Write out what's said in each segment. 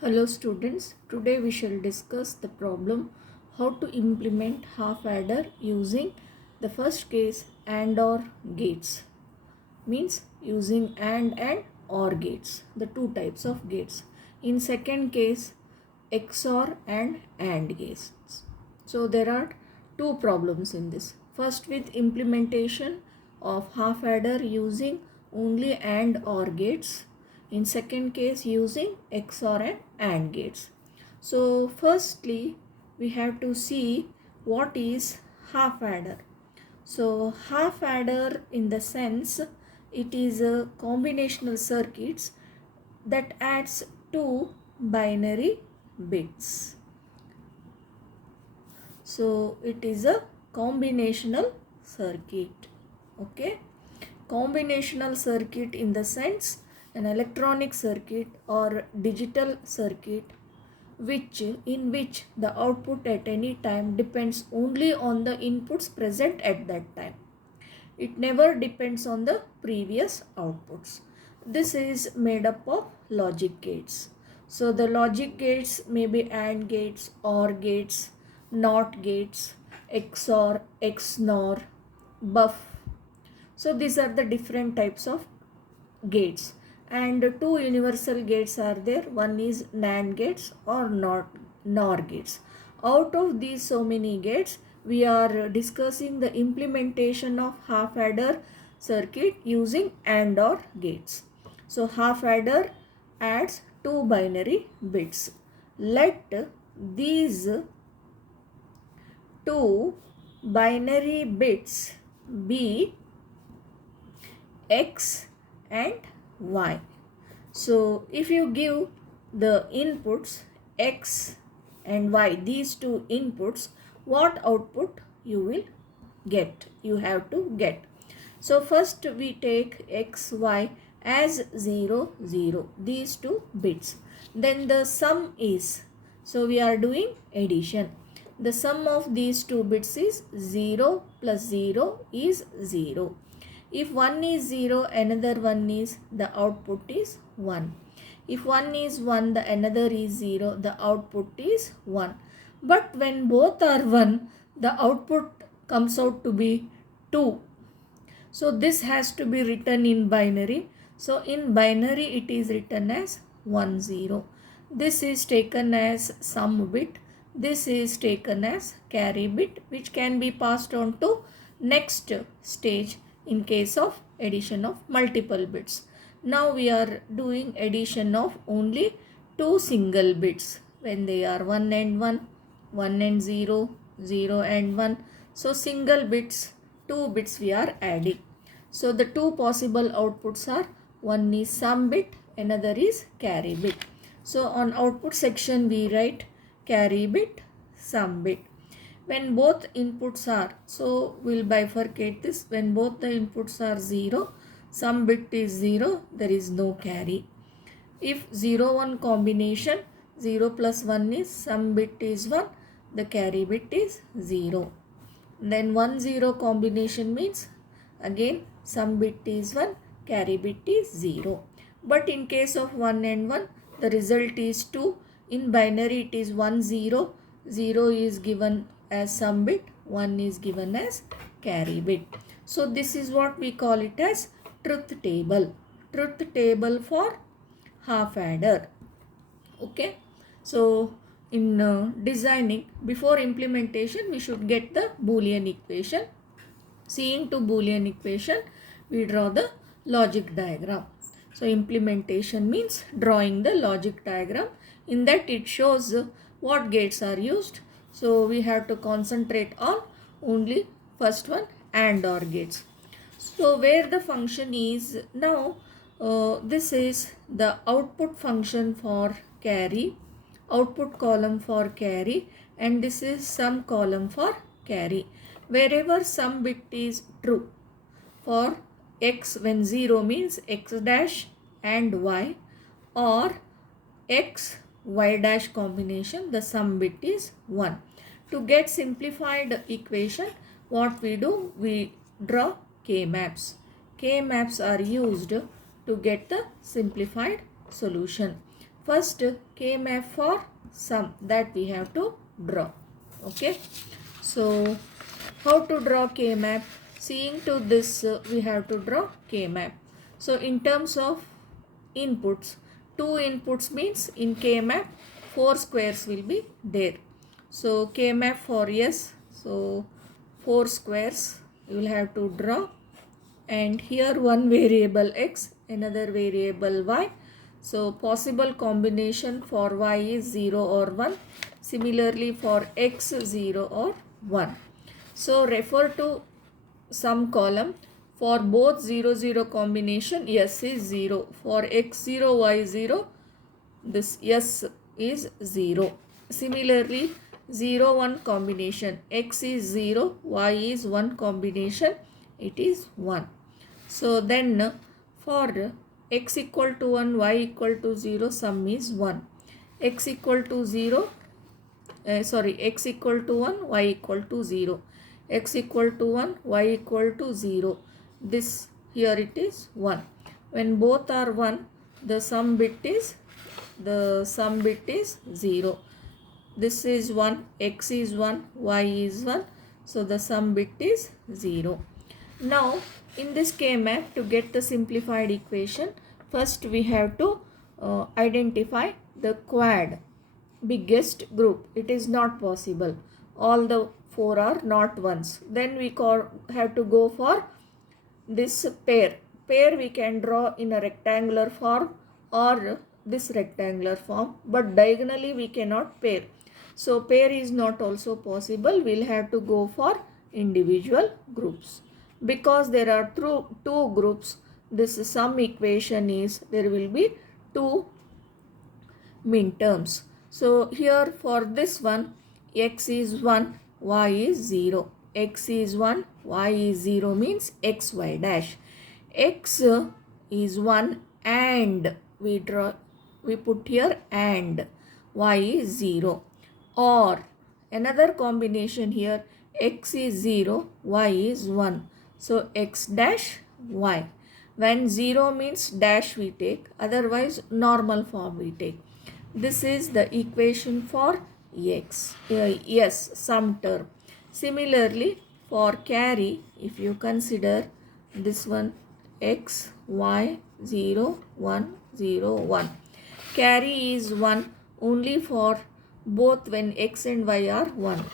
Hello students, today we shall discuss the problem how to implement half adder using the first case AND OR gates, means using and OR gates, the two types of gates. In second case XOR and AND gates. So there are two problems in this. First, with implementation of half adder using only AND OR gates. In second case using XOR and AND gates. So firstly we have to see what is half adder. So half adder in the sense it is a combinational circuits that adds two binary bits. So it is a combinational circuit. Okay. Combinational circuit in the sense an electronic circuit or digital circuit in which the output at any time depends only on the inputs present at that time. It never depends on the previous outputs. This is made up of logic gates. So the logic gates may be AND gates, OR gates, NOT gates, XOR, XNOR, buff. So these are the different types of gates, and two universal gates are there. One is NAND gates or NOR gates. Out of these so many gates, we are discussing the implementation of half adder circuit using AND OR gates. So half adder adds two binary bits. Let these two binary bits be X and Y. So if you give the inputs X and Y, these two inputs, what output you will get? You have to get. So first we take X, Y as 0, 0, these two bits. Then the sum is, so we are doing addition. The sum of these two bits is 0 plus 0 is 0. If one is 0, another one is, the output is 1. If one is 1, the another is 0, the output is 1. But when both are 1, the output comes out to be 2. So this has to be written in binary. So in binary it is written as 1, 0. This is taken as sum bit. This is taken as carry bit, which can be passed on to next stage in case of addition of multiple bits. Now we are doing addition of only two single bits when they are 1 and 1, 1 and 0, 0 and 1. So single bits, two bits we are adding. So the two possible outputs are, one is sum bit, another is carry bit. So on output section we write carry bit, sum bit. When both inputs are, so we'll bifurcate this. When both the inputs are 0, sum bit is 0, there is no carry. If 0, 1 combination, 0 plus 1 is, sum bit is 1, the carry bit is 0. Then 1, 0 combination means, again sum bit is 1, carry bit is 0. But in case of 1 and 1, the result is 2. In binary it is 1, 0. 0 is given as sum bit, 1 is given as carry bit. So this is what we call it as truth table. Truth table for half adder. Okay. So in designing, before implementation, we should get the Boolean equation. Seeing to Boolean equation, we draw the logic diagram. So implementation means drawing the logic diagram. In that it shows what gates are used. So we have to concentrate on only first one, AND OR gates. So where the function is now, this is the output function for carry, output column for carry, and this is sum column for carry. Wherever sum bit is true, for X when 0 means X dash and Y, or X Y dash combination, the sum bit is 1. To get simplified equation, what we do, we draw K-maps. K-maps are used to get the simplified solution. first K map for sum that we have to draw. Okay. So how to draw K map? Seeing to this we have to draw K map. So in terms of inputs, 2 inputs means in K map 4 squares will be there. So K map for yes, so 4 squares you will have to draw, and here one variable x, another variable y. So possible combination for y is 0 or 1. Similarly for x 0 or 1. So refer to some column. For both 0 0 combination, s is 0. For x 0 y 0, this s is 0. Similarly 0 1 combination, x is 0, y is 1 combination, it is 1. So then for x equal to 1, y equal to 0, sum is 1. X equal to 0, x equal to 1, y equal to 0. X equal to 1, y equal to 0. This here it is 1. When both are 1, the sum bit is 0. This is 1, x is 1, y is 1. So the sum bit is 0. Now in this K map, to get the simplified equation, first we have to identify the quad biggest group. It is not possible. All the 4 are not ones. Then we have to go for this pair. Pair we can draw in a rectangular form or this rectangular form, but diagonally we cannot pair. So pair is not also possible. We'll have to go for individual groups. Because there are two groups, this sum equation is there will be 2 minterms. So here for this one, x is 1, y is 0. X is 1, y is 0 means x y dash. X is 1 and we put here and y is 0. Or another combination here, x is 0, y is 1. So x dash y. When 0 means dash we take, otherwise normal form we take. This is the equation for x. Yes, sum term. Similarly, for carry, if you consider this one, x, y, 0, 1, 0, 1. Carry is 1 only for both when x and y are 1.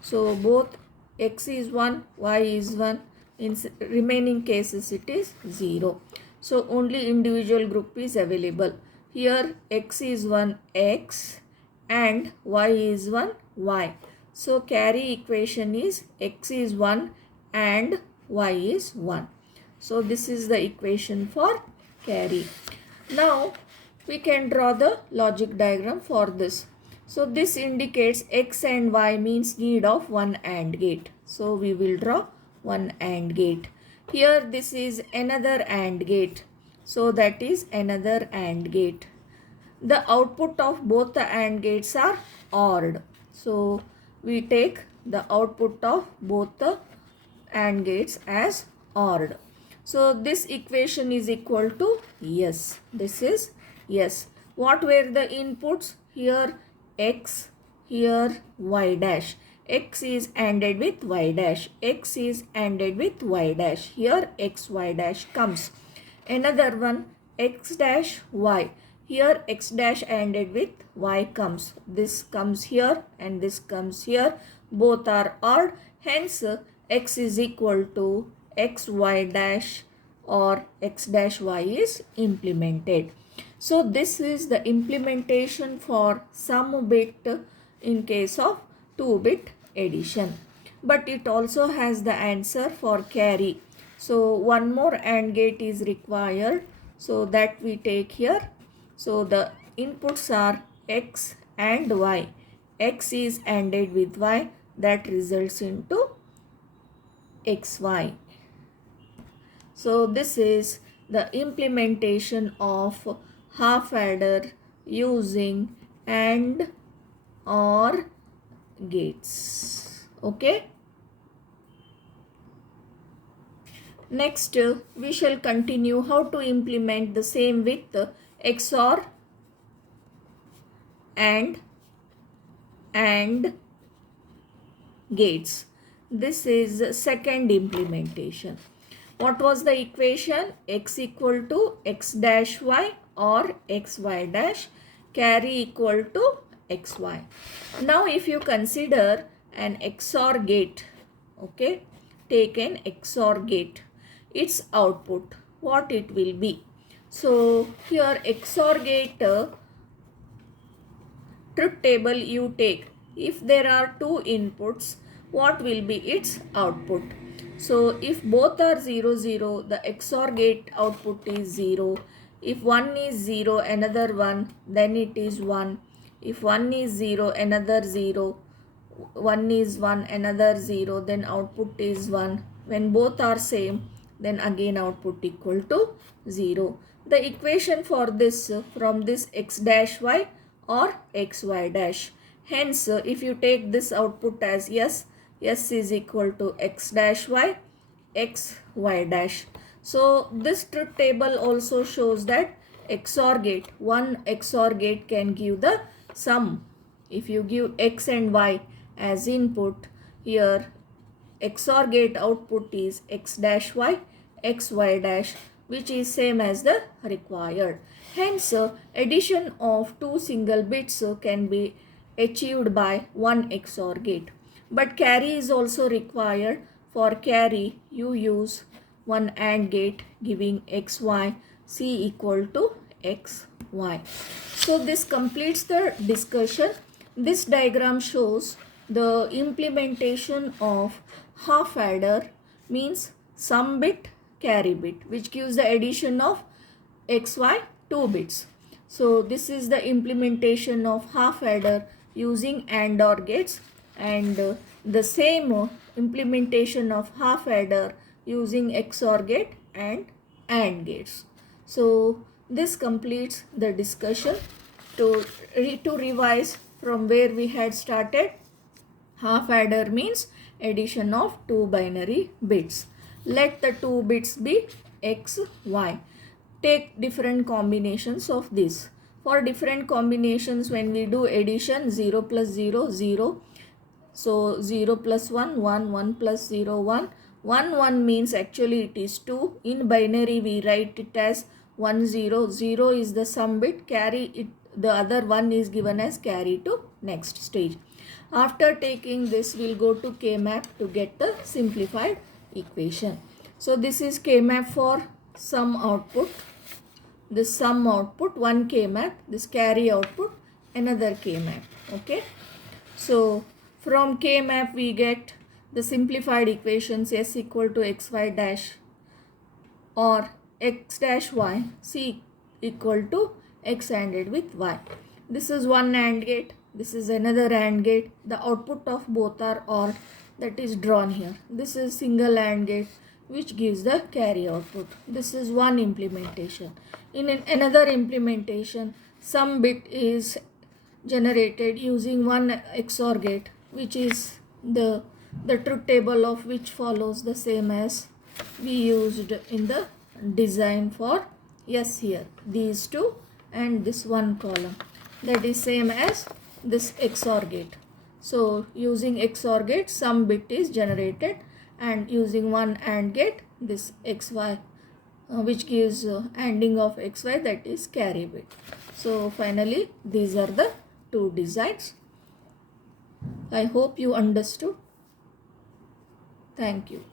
So both x is 1, y is 1. In remaining cases it is 0. So only individual group is available. Here x is 1 x and y is 1 y. So carry equation is x is 1 and y is 1. So this is the equation for carry. Now we can draw the logic diagram for this. So this indicates x and y means need of one AND gate. So we will draw one AND gate. Here this is another AND gate. So that is another AND gate. The output of both the AND gates are ORed. So we take the output of both the AND gates as ORed. So this equation is equal to yes. This is yes. What were the inputs? Here x, here y dash. X is ANDed with y dash. X is ANDed with y dash. Here x y dash comes. Another one x dash y. Here x dash ANDed with y comes. This comes here and this comes here. Both are ORed. Hence x is equal to x y dash or x dash y is implemented. So this is the implementation for sum bit in case of 2-bit addition. But it also has the answer for carry. So one more AND gate is required. So that we take here. So the inputs are x and y. X is ANDed with y. That results into xy. So this is the implementation of half adder using AND OR gates. Okay. Next we shall continue how to implement the same with XOR and gates. This is second implementation. What was the equation? X equal to x dash y or xy dash, carry equal to xy. Now if you consider an XOR gate, okay, take an XOR gate, its output, what it will be? So here XOR gate truth table you take. If there are two inputs, what will be its output? So if both are 0, 0, the XOR gate output is 0. If one is 0, another one, then it is 1. If one is 0, another 0, one is 1, another 0, then output is 1. When both are same, then again output equal to 0. The equation for this from this x dash y or xy dash. Hence, if you take this output as yes, s is equal to x dash y, xy dash. So this truth table also shows that XOR gate, one XOR gate can give the sum. If you give x and y as input, here XOR gate output is x dash y, xy dash, which is same as the required. Hence, addition of two single bits can be achieved by one XOR gate. But carry is also required. For carry, you use one AND gate giving xy, c equal to xy. So this completes the discussion. This diagram shows the implementation of half adder, means sum bit, carry bit, which gives the addition of xy 2 bits. So this is the implementation of half adder using AND OR gates, and the same implementation of half adder using XOR gate and AND gates. So this completes the discussion. To revise from where we had started, half adder means addition of two binary bits. Let the two bits be x, y. Take different combinations of this. For different combinations, when we do addition, 0 plus 0, 0. So 0 plus 1, 1, 1 plus 0, 1. 1, 1 means actually it is 2. In binary, we write it as 1, 0. 0 is the sum bit, carry it, the other one is given as carry to next stage. After taking this, we'll go to K-map to get the simplified equation. So this is K-map for sum output. This sum output, one K-map, this carry output, another K-map. Okay. So from K-map we get the simplified equations s equal to xy dash or x dash y, c equal to x ANDed with y. This is one AND gate, this is another AND gate. The output of both are OR, that is drawn here. This is single AND gate which gives the carry output. This is one implementation. In another implementation, some bit is generated using one XOR gate, which is the truth table of which follows the same as we used in the design for yes here, these two and this one column, that is same as this XOR gate. So using XOR gate, some bit is generated, and using one AND gate, this XY which gives ANDing of XY, that is carry bit. So finally these are the two designs. I hope you understood. Thank you.